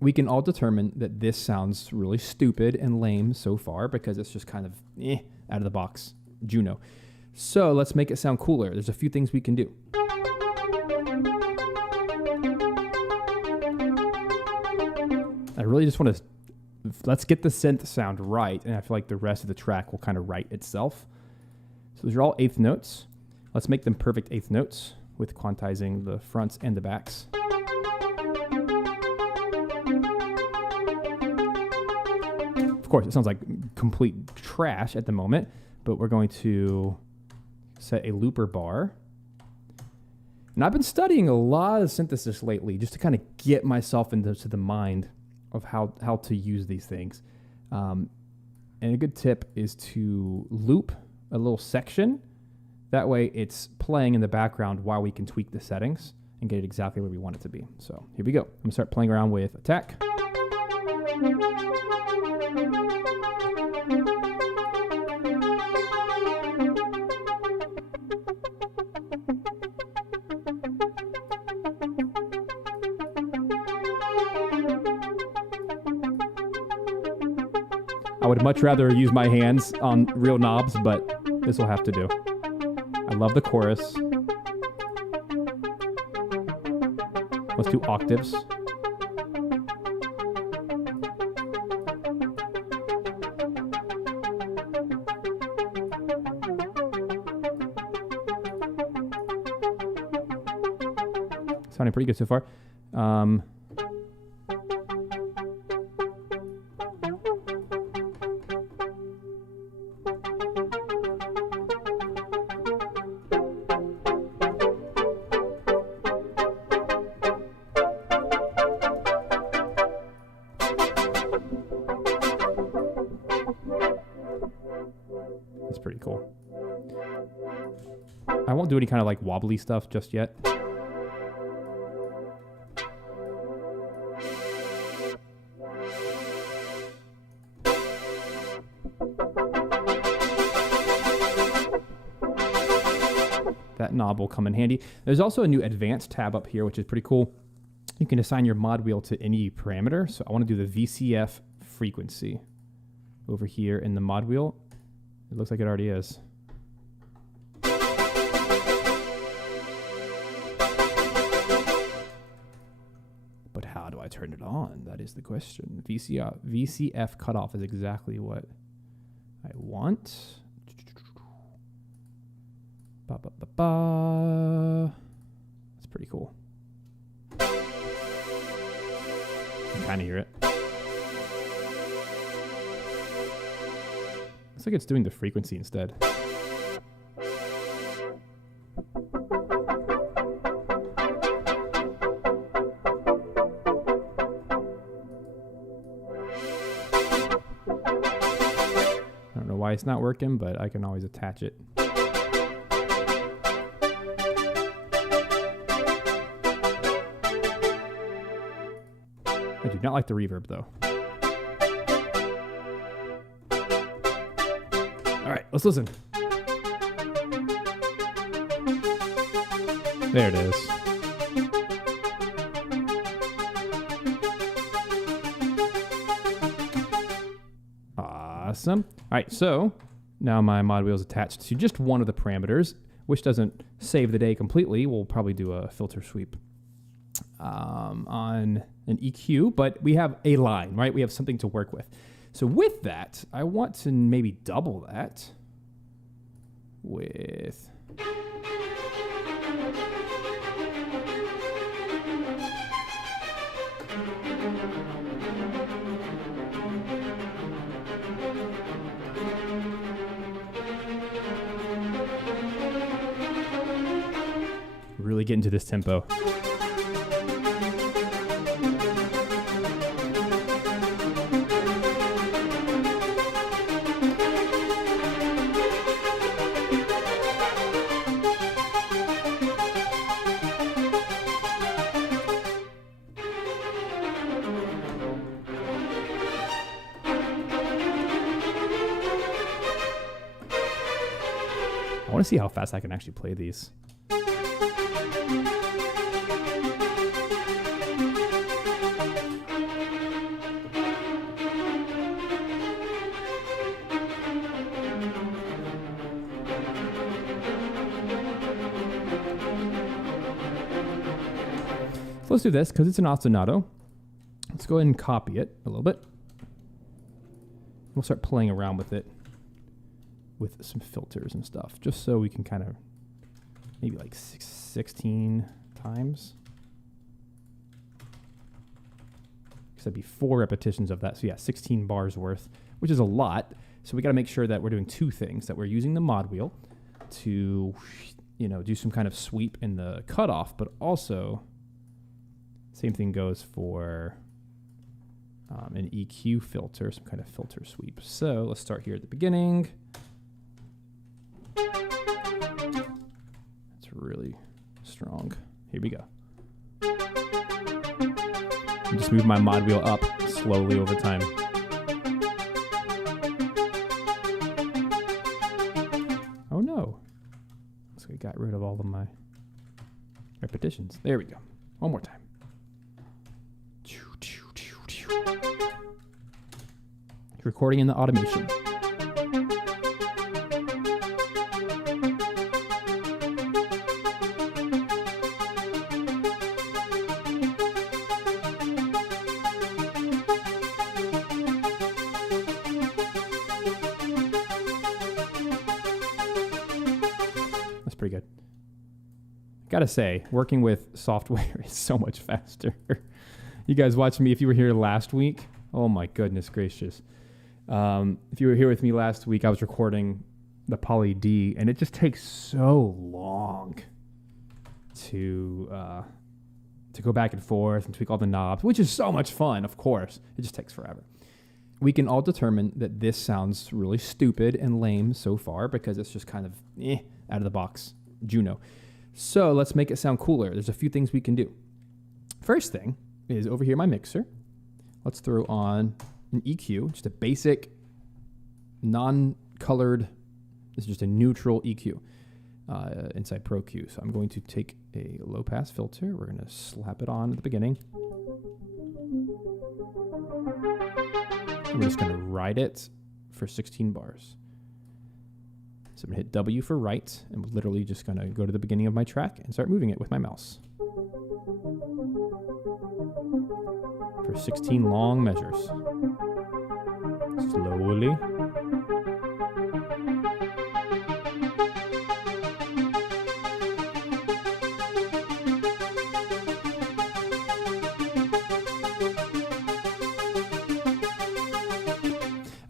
we can all determine that this sounds really stupid and lame so far because it's just kind of out of the box Juno. So let's make it sound cooler. There's a few things we can do. I really just want to, let's get the synth sound right, and I feel like the rest of the track will kind of write itself. So those are all eighth notes. Let's make them perfect eighth notes with quantizing the fronts and the backs. Of course, it sounds like complete trash at the moment, but we're going to set a looper bar. And I've been studying a lot of synthesis lately just to kind of get myself into the mind of how to use these things. And a good tip is to loop a little section. That way it's playing in the background while we can tweak the settings and get it exactly where we want it to be. So here we go. I'm gonna start playing around with attack. I would much rather use my hands on real knobs, but this will have to do. I love the chorus. Let's do octaves. Sounding pretty good so far. That's pretty cool. I won't do any kind of like wobbly stuff just yet. That knob will come in handy. There's also a new advanced tab up here, which is pretty cool. You can assign your mod wheel to any parameter. So I want to do the VCF frequency over here in the mod wheel. It looks like it already is. But how do I turn it on? That is the question. VCF cutoff is exactly what I want. Ba, ba, ba, ba. That's pretty cool. You can kind of hear it. Looks like it's doing the frequency instead. I don't know why it's not working, but I can always attach it. I do not like the reverb though. All right, let's listen. There it is. Awesome. All right, so now my mod wheel is attached to just one of the parameters, which doesn't save the day completely. We'll probably do a filter sweep on an EQ, but we have a line, right? We have something to work with. So with that, I want to maybe double that with... Really get into this tempo. I want to see how fast I can actually play these. let's do this because it's an ostinato. Let's go ahead and copy it a little bit. We'll start playing around with it with some filters and stuff, just so we can kind of maybe like 16 times. Because that'd be 4 repetitions of that. So yeah, 16 bars worth, which is a lot. So we got to make sure that we're doing 2 things, that we're using the mod wheel to, do some kind of sweep in the cutoff, but also same thing goes for an EQ filter, some kind of filter sweep. So let's start here at the beginning. That's really strong. Here we go. And just move my mod wheel up slowly over time. Oh no. So I got rid of all of my repetitions. There we go. One more time. Recording in the automation. That's pretty good. Gotta say, working with software is so much faster. You guys watched me, if you were here last week, oh my goodness gracious. If you were here with me last week, I was recording the Poly D, and it just takes so long to go back and forth and tweak all the knobs, which is so much fun, of course. It just takes forever. We can all determine that this sounds really stupid and lame so far because it's just kind of out of the box Juno. So let's make it sound cooler. There's a few things we can do. First thing is over here, my mixer. Let's throw on an EQ, just a basic, non-colored, this is just a neutral EQ inside Pro Q. So I'm going to take a low-pass filter. We're going to slap it on at the beginning. And we're just going to ride it for 16 bars. So I'm going to hit W for right, and we're literally just going to go to the beginning of my track and start moving it with my mouse. For 16 long measures. Slowly.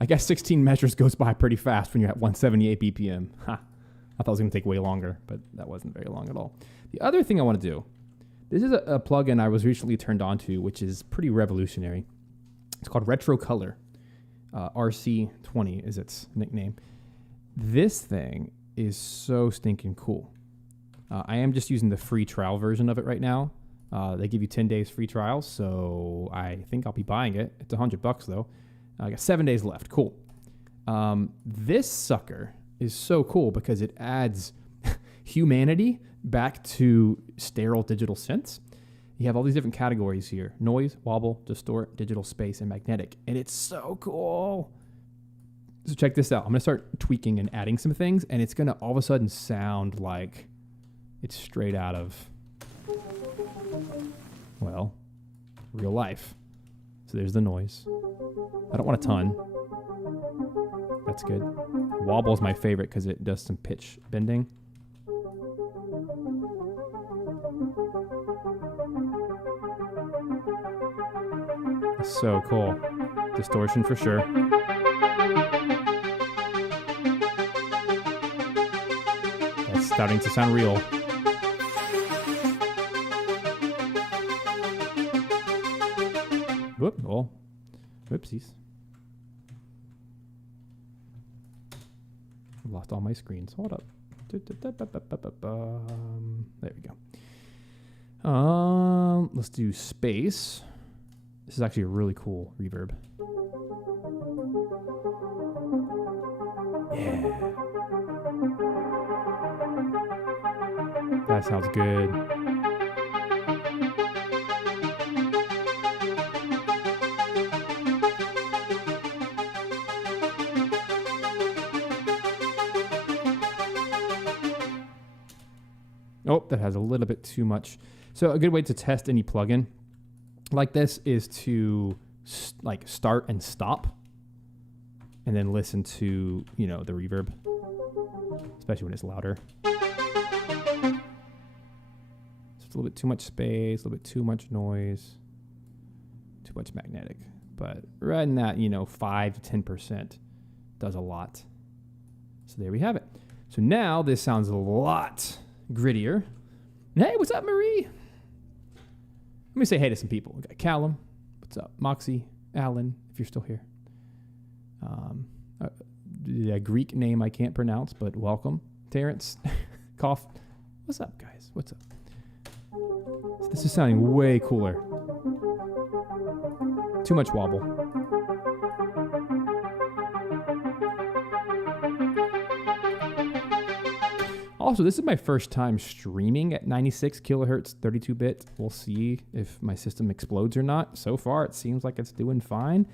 I guess 16 measures goes by pretty fast when you're at 178 BPM. Ha. I thought it was going to take way longer, but that wasn't very long at all. The other thing I want to do, this is a plugin I was recently turned on to, which is pretty revolutionary. It's called Retro Color. RC20 is its nickname. This thing is so stinking cool. I am just using the free trial version of it right now. They give you 10 days free trial, so I think I'll be buying it. It's $100 though. I got 7 days left. Cool. This sucker is so cool because it adds humanity back to sterile digital synths. You have all these different categories here: noise, wobble, distort, digital space, and magnetic. And it's so cool. So check this out. I'm going to start tweaking and adding some things, and it's going to all of a sudden sound like it's straight out of, well, real life. So there's the noise. I don't want a ton. That's good. Wobble is my favorite because it does some pitch bending. So cool. Distortion for sure. That's starting to sound real. Whoop, oh, whoopsies. Lost all my screens. Hold up. There we go. Let's do space. This is actually a really cool reverb. Yeah. That sounds good. Oh, that has a little bit too much. So a good way to test any plugin like this is to start and stop and then listen to, the reverb, especially when it's louder. So it's a little bit too much space, a little bit too much noise, too much magnetic. But right in that, 5 to 10% does a lot. So there we have it. So now this sounds a lot grittier. Hey, what's up, Marie? Let me say hey to some people. We got Callum. What's up? Moxie, Alan, if you're still here. A Greek name I can't pronounce, but welcome. Terrence, Cough. What's up, guys? What's up? So this is sounding way cooler. Too much wobble. Also, this is my first time streaming at 96 kilohertz, 32-bit. We'll see if my system explodes or not. So far, it seems like it's doing fine.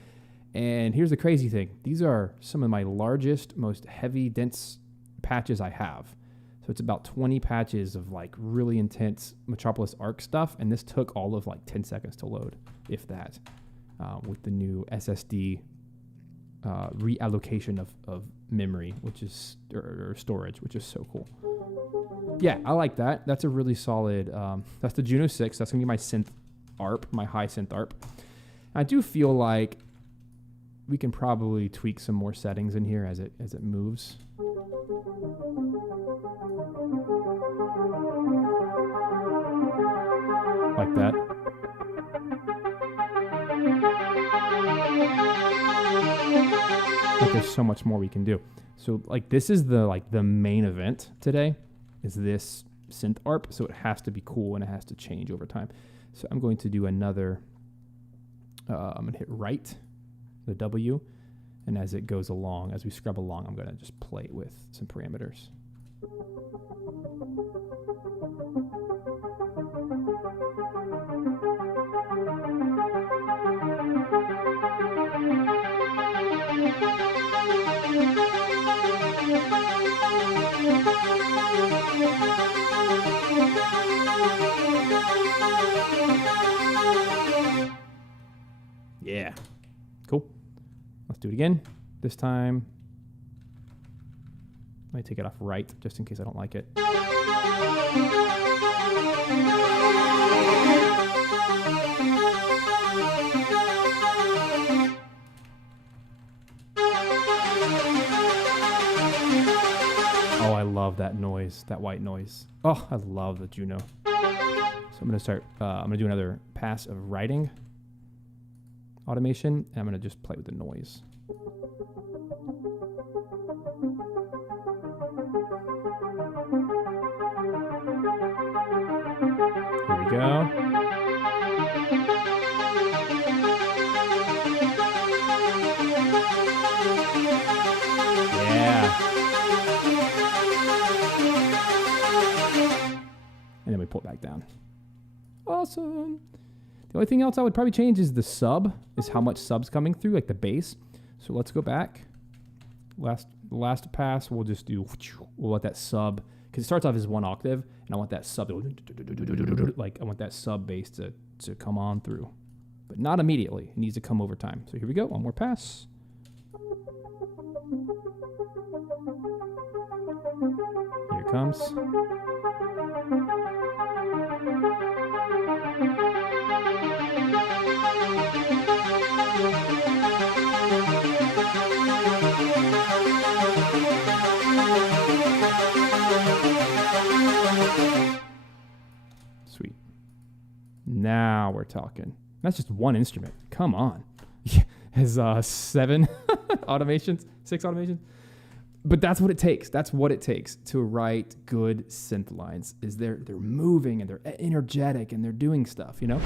And here's the crazy thing. These are some of my largest, most heavy, dense patches I have. So it's about 20 patches of really intense Metropolis Arc stuff. And this took all of 10 seconds to load, if that, with the new SSD reallocation of memory, which is, or storage, which is so cool. Yeah, I like that. That's a really solid, that's the Juno 6. That's going to be my synth ARP, my high synth ARP. I do feel like we can probably tweak some more settings in here as it moves. Like that. But there's so much more we can do. So this is the main event today, is this synth ARP. So it has to be cool and it has to change over time. So I'm going to do another, I'm going to hit right, the W. And as it goes along, as we scrub along, I'm going to just play with some parameters. Yeah. Cool. Let's do it again. This time, let me take it off right, just in case I don't like it. Oh, I love that noise, that white noise. Oh, I love the Juno. So I'm going to start, I'm going to do another pass of writing automation, and I'm going to just play with the noise. Here we go. Yeah. And then we pull it back down. Awesome. The only thing else I would probably change is the sub, is how much sub's coming through, like the bass. So let's go back. Last pass, we'll just do, we'll let that sub, because it starts off as 1 octave, and I want that sub, like I want that sub bass to come on through. But not immediately. It needs to come over time. So here we go, one more pass. Here it comes. Sweet. Now we're talking. That's just one instrument. Come on. Has 7 automations, 6 automations. But that's what it takes. That's what it takes to write good synth lines. Is they're moving and they're energetic and they're doing stuff, you know?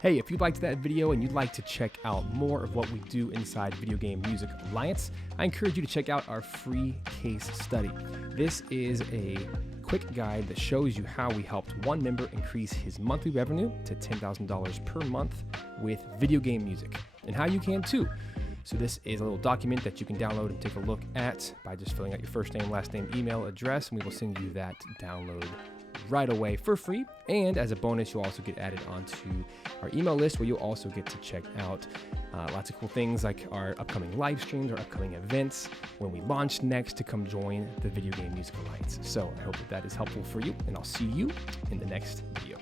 Hey, if you liked that video and you'd like to check out more of what we do inside Video Game Music Alliance, I encourage you to check out our free case study. This is a quick guide that shows you how we helped one member increase his monthly revenue to $10,000 per month with video game music, and how you can too. So this is a little document that you can download and take a look at by just filling out your first name, last name, email, address, and we will send you that download right away for free. And as a bonus, you'll also get added onto our email list where you'll also get to check out lots of cool things like our upcoming live streams, our upcoming events, when we launch next, to come join the Video Game Music Alliance. So I hope that is helpful for you, and I'll see you in the next video.